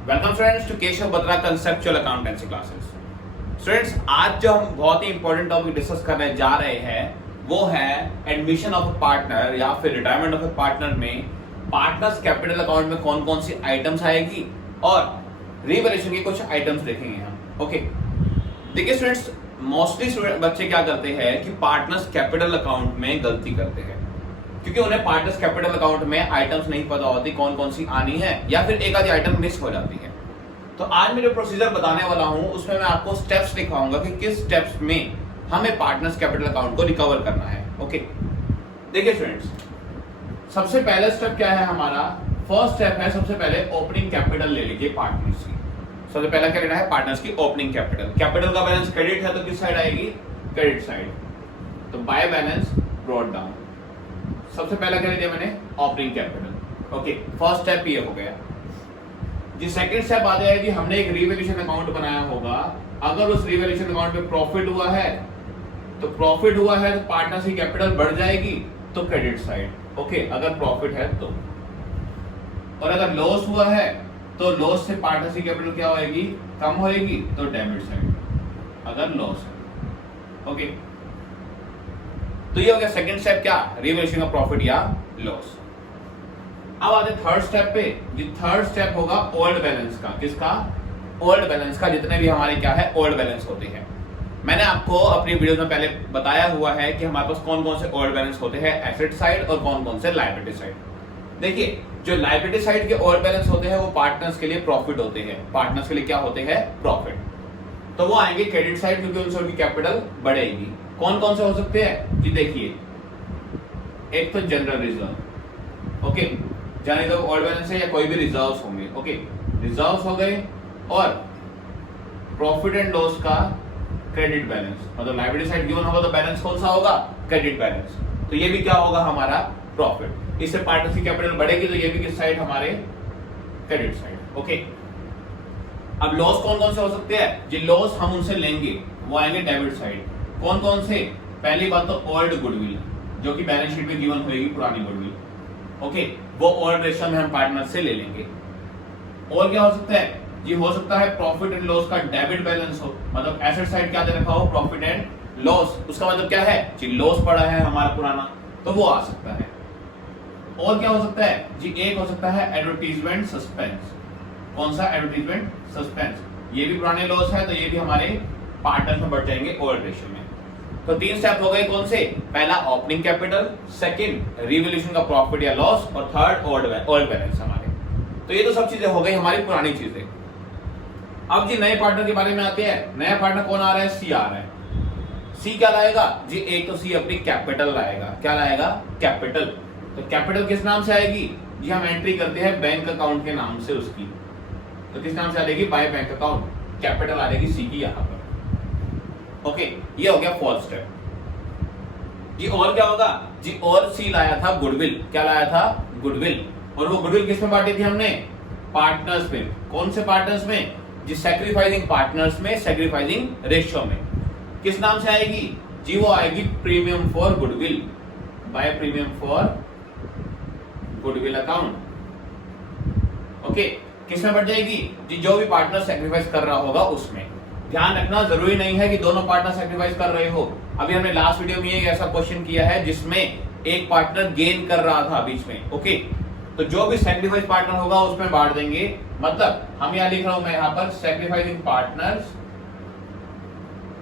Welcome students to Keshav Batra conceptual accountancy classes. Students, आज जो हम बहुत ही इंपॉर्टेंट टॉपिक डिस्कस करने जा रहे हैं वो है एडमिशन ऑफ अ पार्टनर या फिर रिटायरमेंट ऑफ अ पार्टनर में पार्टनर्स कैपिटल अकाउंट में कौन कौन सी आइटम्स आएगी और रिवैल्यूएशन की कुछ आइटम्स देखेंगे हम। ओके, देखिए स्टूडेंट्स, मोस्टली बच्चे क्या करते हैं कि पार्टनर्स कैपिटल अकाउंट में गलती करते हैं क्योंकि उन्हें पार्टनर्स कैपिटल अकाउंट में आइटम्स नहीं पता होती कौन कौन सी आनी है या फिर एक आधी आइटम मिस हो जाती है। तो आज मैं जो प्रोसीजर बताने वाला हूं उसमें मैं आपको स्टेप्स दिखाऊंगा कि किस स्टेप्स में हमें पार्टनर्स कैपिटल अकाउंट को रिकवर करना है। ओके, देखिए स्टूडेंट्स, सबसे पहला स्टेप क्या है हमारा? फर्स्ट स्टेप है, सबसे पहले ओपनिंग कैपिटल ले लीजिए पार्टनर्स की। सबसे पहला क्या लेना है? पार्टनर्स की ओपनिंग कैपिटल। कैपिटल का बैलेंस क्रेडिट है तो किस साइड आएगी? Credit side. तो बाय बैलेंस ब्रॉट डाउन। सबसे पहला क्या लिया मैंने? Opening capital. Okay, first step ये हो गया। जी सेकंड स्टेप आ जाएगा कि हमने एक रिवैल्यूएशन अकाउंट बनाया होगा। अगर उस रिवैल्यूएशन अकाउंट में प्रॉफिट हुआ है तो पार्टनर्स की कैपिटल बढ़ जाएगी तो क्रेडिट साइड। ओके, अगर प्रॉफिट है तो। और अगर लॉस हुआ है तो लॉस से पार्टनर्स की कैपिटल क्या होगी? कम होगी तो डेबिट साइड अगर लॉस है। ओके, तो ये हो गया सेकंड स्टेप, क्या? रिवैल्यूएशन का प्रॉफिट या लॉस। अब आते थर्ड स्टेप पे। ये थर्ड स्टेप होगा ओल्ड बैलेंस का। किसका? ओल्ड बैलेंस का। जितने भी हमारे क्या है ओल्ड बैलेंस होते हैं, मैंने आपको अपनी वीडियो में पहले बताया हुआ है कि हमारे पास कौन कौन से ओल्ड बैलेंस होते हैं एसेट साइड और कौन कौन से लायबिलिटी साइड। देखिए, जो लायबिलिटी साइड के ओल्ड बैलेंस होते हैं वो पार्टनर्स के लिए प्रॉफिट होते हैं। पार्टनर्स के लिए क्या होते हैं? प्रॉफिट। तो वो आएंगे क्रेडिट साइड क्योंकि उनसे उनकी कैपिटल बढ़ेगी। कौन कौन से हो सकते हैं जी? देखिए, एक तो जनरल रिजर्व। ओके, जाने दो ओल्ड बैलेंस है या कोई भी रिजर्व्स होंगे। ओके, रिजर्व्स हो गए और प्रॉफिट एंड लॉस का क्रेडिट बैलेंस। मतलब लायबिलिटी साइड गिवन होगा तो बैलेंस कौन सा होगा? Credit balance. तो ये भी क्या होगा? हमारा प्रॉफिट। इससे पार्टनर्स की कैपिटल बढ़ेगी तो ये भी किस साइड? हमारे क्रेडिट साइड। ओके, अब लॉस कौन कौन से हो सकते हैं जी? लॉस हम उनसे लेंगे, वो आएंगे डेबिट साइड। कौन कौन से? पहली बात तो ओल्ड गुडविल जो कि बैलेंस शीट में गिवन होगी, पुरानी गुडविल। ओके, वो ओल्ड रेशियो में हम पार्टनर से ले लेंगे। और क्या हो सकता है जी? हो सकता है प्रॉफिट एंड लॉस का डेबिट बैलेंस हो, मतलब एसेट साइड क्या दे रखा हो? Profit and loss. उसका मतलब क्या है जी? लॉस पड़ा है हमारा पुराना, तो वो आ सकता है। और क्या हो सकता है जी? एक हो सकता है एडवर्टीजमेंट सस्पेंस। कौन सा? Advertisement suspense. ये भी पुराने लॉस है तो ये भी हमारे पार्टनर में बढ़ जाएंगे ओल्ड रेशियो में। तो तीन स्टेप हो गए। कौन से? पहला ओपनिंग कैपिटल, सेकंड रिवैल्यूएशन का प्रॉफिट या लॉस और थर्ड ओल्ड बैलेंस हमारे। तो ये तो सब चीजें हो गई हमारी पुरानी चीजें। अब जी नए पार्टनर के बारे में आते हैं। नया पार्टनर कौन आ रहा है? सी आ रहा है। सी क्या लाएगा जी? एक तो सी अपनी कैपिटल लाएगा। क्या लाएगा? कैपिटल। तो कैपिटल किस नाम से आएगी जी? हम एंट्री करते हैं बैंक अकाउंट के नाम से उसकी। तो किस नाम से आ जाएगी? By bank account. कैपिटल आ जाएगी सी की यहाँ पर। ओके, ये हो गया फोर्थ स्टेप जी। और क्या होगा जी? और सी लाया था गुडविल। क्या लाया था? गुडविल। और वो गुडविल किस में बांटी थी हमने? पार्टनर्स में। कौन से पार्टनर्स में जी? सैक्रिफाइसिंग पार्टनर्स में, सैक्रिफाइसिंग रेशियो में। किस नाम से आएगी जी? वो आएगी premium for goodwill, by premium for goodwill account. Okay, किस में बढ़ जाएगी जी? जो भी पार्टनर सैक्रिफाइस कर रहा होगा उसमें। ध्यान रखना, जरूरी नहीं है कि दोनों पार्टनर सैक्रिफाइस कर रहे हो। अभी हमने लास्ट वीडियो में एक ऐसा क्वेश्चन किया है जिसमें एक पार्टनर गेन कर रहा था बीच में। ओके, तो जो भी सैक्रिफाइस पार्टनर होगा उसमें बांट देंगे। मतलब हम यहां लिख रहा हूं मैं यहां पर सैक्रिफाइसिंग पार्टनर्स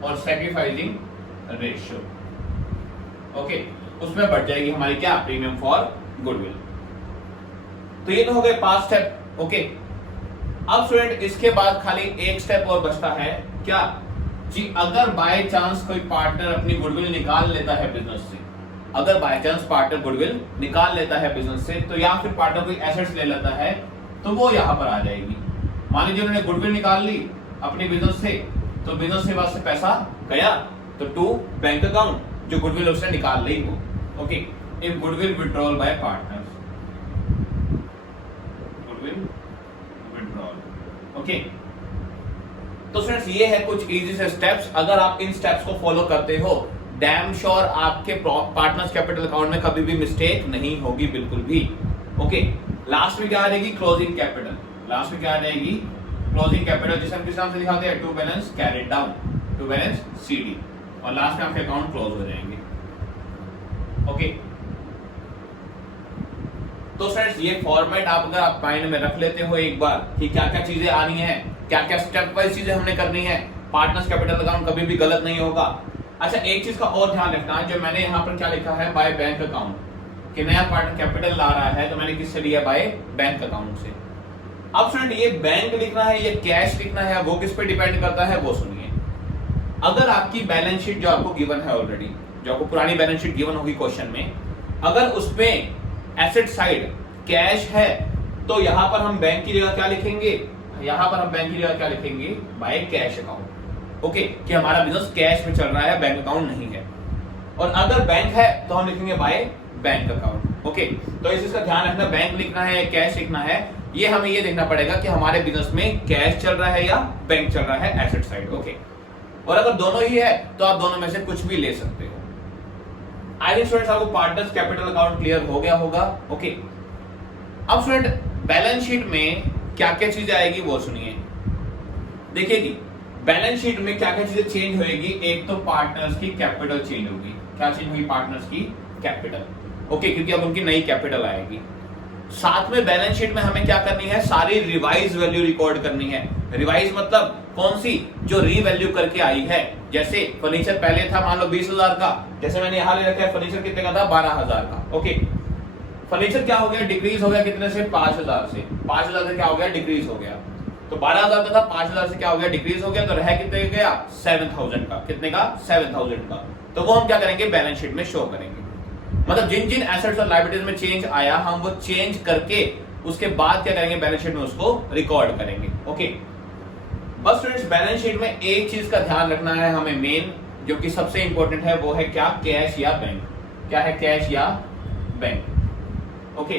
और सैक्रिफाइसिंग रेशियो। ओके, उसमें बढ़ जाएगी हमारी क्या? Premium for goodwill. तो ये तो हो गए 5 स्टेप। ओके, अब स्टूडेंट इसके बाद खाली एक स्टेप और बचता है। क्या जी? अगर बाय चांस कोई पार्टनर अपनी गुडविल निकाल लेता है बिजनेस से, अगर बाय चांस पार्टनर गुडविल निकाल लेता है बिजनेस से, तो या फिर पार्टनर कोई एसेट्स ले लेता है तो वो यहां पर आ जाएगी। मान लीजिए उन्होंने गुडविल निकाल ली अपनी बिजनेस से, तो बिजनेस से बाद से पैसा गया तो टू बैंक अकाउंट जो गुडविल उसने निकाल ली हो। Okay, if goodwill withdrawal bye partners, goodwill withdrawal. Okay, तो फ्रेंड्स ये है कुछ इजी से स्टेप्स। अगर आप इन स्टेप्स को फॉलो करते हो, डैम श्योर आपके पार्टनर्स कैपिटल अकाउंट में कभी भी मिस्टेक नहीं होगी, बिल्कुल भी। ओके, लास्ट में क्या आ जाएगी? Closing capital. लास्ट में क्या आ जाएगी क्लोजिंग कैपिटल, जिसे हम किस नाम से दिखाते हैं, to balance carried down, to balance CD, और लास्ट में आपके अकाउंट क्लोज हो जाएंगे। ओके, तो फ्रेंड्स ये फॉर्मेट आप अगर आप माइंड में रख लेते हो एक बार कि क्या क्या चीजें आनी है, क्या क्या स्टेप वाइज चीजें हमने करनी है, पार्टनर्स कैपिटल अकाउंट कभी भी गलत नहीं होगा। अच्छा, एक चीज का और ध्यान रखना, जो मैंने यहाँ पर क्या लिखा है, बाय बैंक अकाउंट, कि नया पार्टनर कैपिटल ला रहा है तो मैंने किससे लिया, बाय बैंक अकाउंट से। अब फ्रेंड ये बैंक लिखना है, ये कैश लिखना है, वो किस पे डिपेंड करता है वो सुनिए। अगर आपकी बैलेंस शीट जो आपको गिवन है ऑलरेडी, जो आपको पुरानी बैलेंस शीट गिवन होगी क्वेश्चन में, अगर उसमें एसेट साइड कैश है तो यहां पर हम बैंक की जगह क्या लिखेंगे, यहां पर हम बैंक की जगह क्या लिखेंगे, बाय कैश अकाउंट। ओके, कि हमारा बिजनेस कैश में चल रहा है, बैंक अकाउंट नहीं है। और अगर बैंक है तो हम लिखेंगे बाय बैंक अकाउंट। ओके, तो इस चीज का ध्यान रखना, बैंक लिखना है, कैश लिखना है, ये हमें ये देखना पड़ेगा कि हमारे बिजनेस में कैश चल रहा है या बैंक चल रहा है, एसेट साइड। ओके, और अगर दोनों ही है तो आप दोनों में से कुछ भी ले सकते हो। आई थिंक स्टूडेंट्स आपको पार्टनर्स कैपिटल अकाउंट क्लियर हो गया होगा। ओके, अब स्टूडेंट बैलेंस शीट में क्या क्या चीजें आएगी वो सुनिए। देखिए जी, बैलेंस शीट में क्या क्या चीजें चेंज होएगी, एक तो पार्टनर्स की कैपिटल चेंज होगी। क्या चेंज होगी, पार्टनर्स की कैपिटल। ओके, क्योंकि अब उनकी नई कैपिटल आएगी। साथ में बैलेंस शीट में हमें क्या करनी है, सारी रिवाइज वैल्यू रिकॉर्ड करनी है। रिवाइज मतलब कौन सी, जो रीवैल्यू करके आई है। जैसे फर्नीचर पहले था मान लो 20,000 का, जैसे मैंने यहां ले रखा है फर्नीचर कितने का था, 12,000 का। ओके, फर्नीचर क्या हो गया, डिक्रीज हो गया कितने से, 5,000 से। 5,000 से क्या हो गया, डिक्रीज हो गया। तो 12,000 का था, 5,000 से क्या हो गया, डिक्रीज हो गया, तो रह कितने का गया, 7,000 का। कितने का, 7,000 का। तो वो हम क्या करेंगे, बैलेंस शीट में शो करेंगे। मतलब जिन जिन एसेट्स और लायबिलिटीज में चेंज आया, हम वो चेंज करके उसके बाद क्या करेंगे, बैलेंस शीट में उसको रिकॉर्ड करेंगे। ओके, बस स्टूडेंट्स बैलेंस शीट में एक चीज का ध्यान रखना है हमें मेन, जो कि सबसे इंपॉर्टेंट है, वो है क्या, कैश या बैंक। क्या है, कैश या बैंक। ओके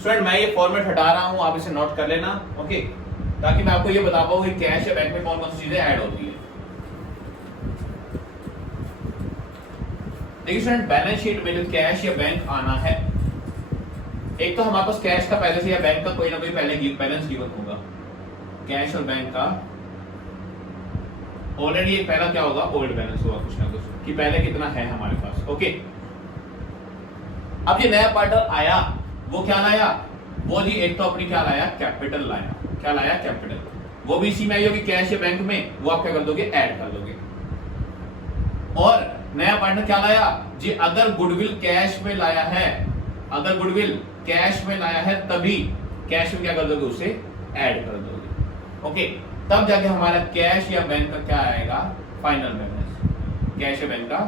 स्टूडेंट, मैं ये फॉर्मेट हटा रहा हूं, आप इसे नोट कर लेना। ओके, ताकि मैं आपको ये बता पाऊं कि कैश या बैंक में कौन कौन सी चीजें ऐड होती है। देखिए स्टूडेंट, बैलेंस शीट में जो कैश या बैंक आना है, एक तो हमारे पास कैश का पहले से या बैंक का कोई ना कोई पहले बैलेंस गिवन होगा। कैश और बैंक का ऑलरेडी एक पहला क्या होगा, ओल्ड बैलेंस होगा कुछ ना कुछ, कि पहले कितना है हमारे पास। ओके, अब ये नया पार्टनर आया, वो क्या लाया, वो जी एक तो अपनी क्या लाया, कैपिटल लाया। क्या लाया, कैपिटल। वो भी इसी में आई होगी कैश या बैंक में, वो आप क्या कर दोगे, ऐड कर दोगे। और नया पार्टनर क्या लाया जी, अगर गुडविल कैश में लाया है, अगर गुडविल कैश में लाया है तभी कैश में क्या कर दोगे, उसे ऐड कर दोगे। ओके, तब जाके हमारा कैश या बैंक का क्या आएगा, फाइनल बैलेंस। कैश या बैंक का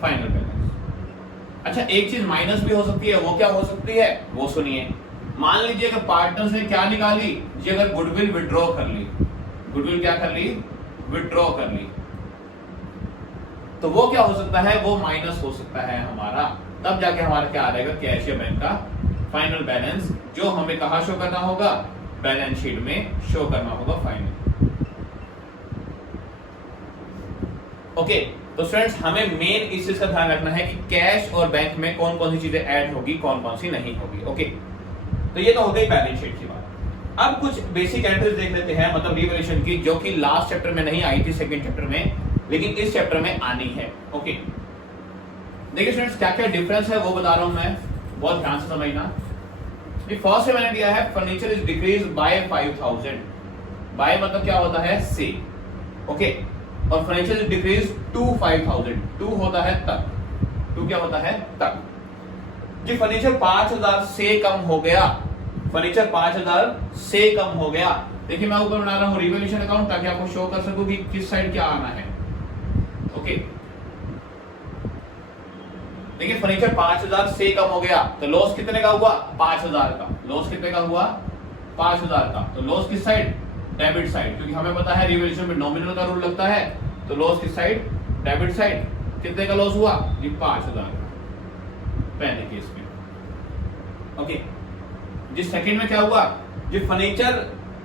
फाइनल बैलेंस। अच्छा, एक चीज माइनस भी हो सकती है, वो क्या हो सकती है वो सुनिए। मान लीजिए अगर पार्टनर्स ने क्या निकाली जी, अगर गुडविल विड्रॉ कर ली, गुडविल क्या कर ली, विड्रॉ कर ली, तो वो क्या हो सकता है, वो माइनस हो सकता है हमारा। तब जाके हमारा क्या आ जाएगा, कैश या बैंक का फाइनल बैलेंस, जो हमें कहां शो करना होगा, बैलेंस शीट में शो करना होगा फाइनल। ओके, तो फ्रेंड्स हमें मेन इस चीज का ध्यान रखना है कि कैश और बैंक में कौन कौन सी चीजें ऐड होगी, कौन कौन सी नहीं होगी। ओके, तो ये तो हो गई बैलेंस शीट की बात। अब कुछ बेसिक एंट्रीज देख लेते हैं, मतलब रिवैल्यूएशन की, जो कि लास्ट चैप्टर में नहीं आई थी, सेकंड चैप्टर में, लेकिन इस चैप्टर में आनी है। ओके, देखिए स्टूडेंट्स क्या क्या डिफरेंस है वो बता रहा हूं मैं, बहुत ध्यान से समझना। फर्स्ट से मैंने दिया है furniture is decrease by 5,000। By मतलब क्या होता है, से। ओके, और furniture is decrease to 5,000। To होता है तक, टू क्या होता है, तक। जी फर्नीचर 5,000 से कम हो गया, फर्नीचर 5,000 से कम हो गया। देखिए मैं ऊपर बना रहा हूं रिवैल्यूएशन अकाउंट, ताकि आपको शो कर सकूं कि किस साइड क्या आना है। ओके, देखिए फर्नीचर 5,000 से कम हो गया, तो लॉस कितने का हुआ, 5,000 का। लॉस कितने का हुआ, 5,000 का। तो लॉस किस साइड, डेबिट साइड, क्योंकि हमें पता है रिवैल्यूएशन में नॉमिनल का रूल लगता है। तो लॉस किस साइड, डेबिट साइड। कितने का लॉस हुआ जी, 5,000 का पहले केस में। ओके, जिस सेकंड में क्या हुआ जी, फर्नीचर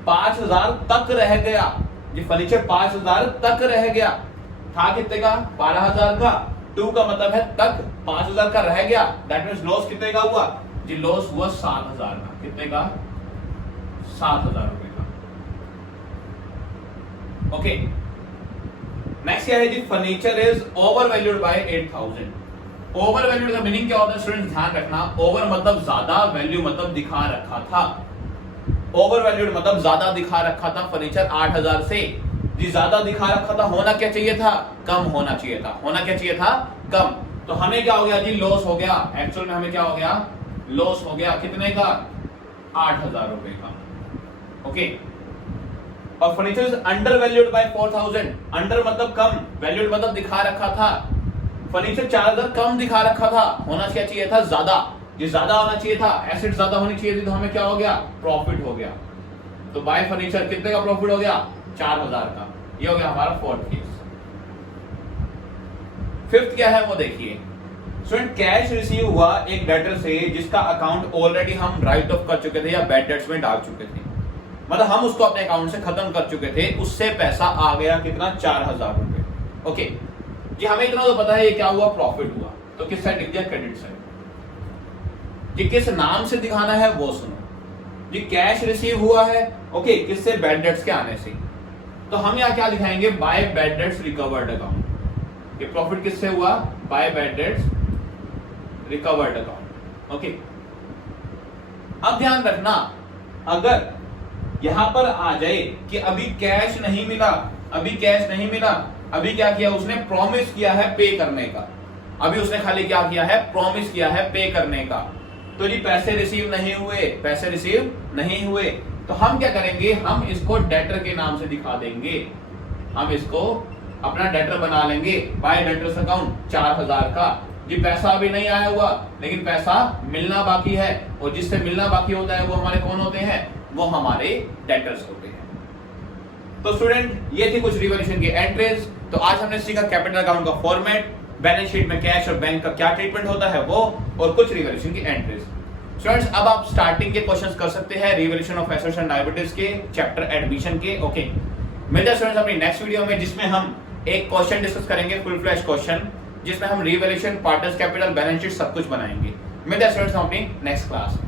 5,000 तक रह गया। जी फर्नीचर 5,000 तक रह गया, था कितने का, 12,000 का। टू का मतलब है तक, 5,000 का रह गया, दैट मींस लॉस कितने का हुआ जी, लॉस हुआ 7,000 का। कितने का, 7,000 रुपए का। ओके, नेक्स्ट क्या है जी, furniture is over valued by 8,000। Over valued का मीनिंग क्या होता है स्टूडेंट, ध्यान रखना। ओवर मतलब ज्यादा, वैल्यू मतलब दिखा रखा था। ओवर वैल्यूड मतलब ज्यादा दिखा रखा था फर्नीचर 8,000 से। जी ज्यादा दिखा रखा था, होना क्या चाहिए था, कम होना चाहिए था। होना क्या चाहिए था, कम। तो हमें क्या हो गया जी, लॉस हो गया। एक्चुअल में हमें क्या हो गया, लॉस हो गया। कितने का, 8,000 रुपए का। ओके, और furniture is under valued bye 4,000। Under मतलब कम, वैल्यूड मतलब दिखा रखा था। फर्नीचर 4,000 कम दिखा रखा था, होना क्या चाहिए था, ज्यादा। ये ज्यादा होना चाहिए था, एसेट ज्यादा होनी चाहिए थी, तो हमें क्या हो गया, प्रॉफिट हो गया। तो बाय फर्नीचर कितने का प्रॉफिट हो गया, 4,000 का। ये हो गया हमारा फोर्थ केस। फिफ्थ क्या है वो देखिए स्टूडेंट, कैश रिसीव हुआ एक डेटर से जिसका अकाउंट ऑलरेडी हम राइट ऑफ कर चुके थे या बैड डेट्स में डाल चुके थे। मतलब हम उसको अपने अकाउंट से खत्म कर चुके थे, उससे पैसा आ गया कितना, 4,000 रुपए। ओके जी, हमें इतना तो पता है ये क्या हुआ, प्रॉफिट हुआ। तो किस साइड लिख दिया, क्रेडिट साइड। जी किस नाम से दिखाना है वो सुनो जी, कैश रिसीव हुआ है, ओके, किससे, बैड डेट्स के आने से। तो हम यहाँ क्या दिखाएंगे, by bad debts recovered account. ये प्रॉफिट किससे हुआ, by bad debts recovered account. Okay, अब ध्यान रखना, अगर यहां पर आ जाए कि अभी कैश नहीं मिला, अभी कैश नहीं मिला, अभी क्या किया उसने, प्रॉमिस किया है पे करने का। अभी उसने खाली क्या किया है, प्रॉमिस किया है पे करने का। तो जी पैसे रिसीव नहीं हुए, पैसे रिसीव नहीं हुए, तो हम क्या करेंगे, हम इसको डेटर के नाम से दिखा देंगे। हम इसको अपना डेटर बना लेंगे, बाय डेटर्स अकाउंट 4,000 का। जी पैसा अभी नहीं आया हुआ, लेकिन पैसा मिलना बाकी है, और जिससे मिलना बाकी होता है वो हमारे कौन होते हैं, वो हमारे डेटर्स होते हैं। तो स्टूडेंट ये थी कुछ रिवैल्यूएशन की एंट्रीज। तो आज हमने सीखा कैपिटल अकाउंट का फॉर्मेट, बैलेंस शीट में कैश और बैंक का क्या ट्रीटमेंट होता है वो, और कुछ रिवैल्यूएशन की एंट्रीज। स्टूडेंट्स अब आप स्टार्टिंग के क्वेश्चंस कर सकते हैं revaluation of assets and liabilities के, चैप्टर एडमिशन के। ओके, मिलते हैं स्टूडेंट्स अपनी नेक्स्ट वीडियो में, जिसमें हम एक क्वेश्चन डिस्कस करेंगे, फुल फ्लैश क्वेश्चन, जिसमें हम revaluation, partners capital, balance sheet सब कुछ बनाएंगे। मिलते हैं स्टूडेंट्स अपनी नेक्स्ट क्लास।